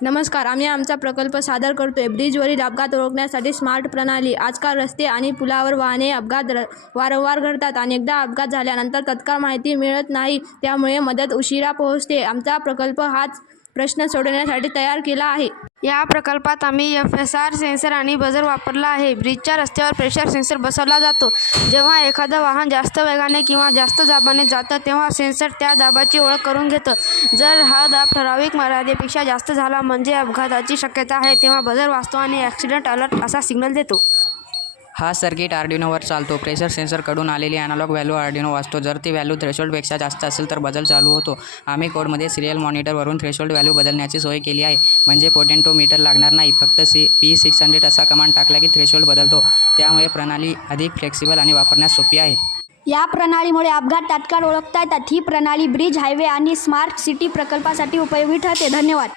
नमस्कार, आम्ही आमचा प्रकल्प सादर करतोय. ब्रिजवरील अपघात ओळखण्यासाठी स्मार्ट प्रणाली. आजकाल रस्ते आणि पुलावर वाहने अपघात वारंवार घडतात. अनेकदा अपघात झाल्यानंतर तत्काळ माहिती मिळत नाही, त्यामुळे मदत उशिरा पोहोचते. आमचा प्रकल्प हाच प्रश्न सोडवण्यासाठी तयार केला आहे. या प्रकल्पात आम्ही FSR सेन्सर आणि बझर वापरला आहे. ब्रिजच्या रस्त्यावर प्रेशर सेन्सर बसवला जातो. जेव्हा एखादं वाहन जास्त वेगाने किंवा जास्त दाबाने जातं तेव्हा सेन्सर त्या दाबाची ओळख करून घेतं. जर हा दाब ठराविक मर्यादेपेक्षा जास्त झाला म्हणजे अपघाताची शक्यता आहे, तेव्हा बझर वाजतो आणि ॲक्सिडेंट अलर्ट असा सिग्नल देतो. हा सर्किट आर्डिनोवर चालतो. प्रेशर सेन्सरकडून आलेली ॲनालॉग व्हॅल्यू आर्डिनो वाचतो. जर ती व्हॅल्यू थ्रेशोल्डपेक्षा जास्त असेल तर बदल चालू होतो. आम्ही कोडमध्ये सिरियल मॉनिटरवरून थ्रेशोल्ड व्हॅल्यू बदलण्याची सोय केली आहे. म्हणजे पोटेंटोमीटर लागणार नाही. फक्त P600 असा कमांड टाकला की थ्रेशोल्ड बदलतो. त्यामुळे प्रणाली अधिक फ्लेक्सिबल आणि वापरण्यास सोपी आहे. या प्रणालीमुळे अपघात तात्काळ ओळखता येतात. ही प्रणाली ब्रिज, हायवे आणि स्मार्ट सिटी प्रकल्पासाठी उपयोगी ठरते. धन्यवाद.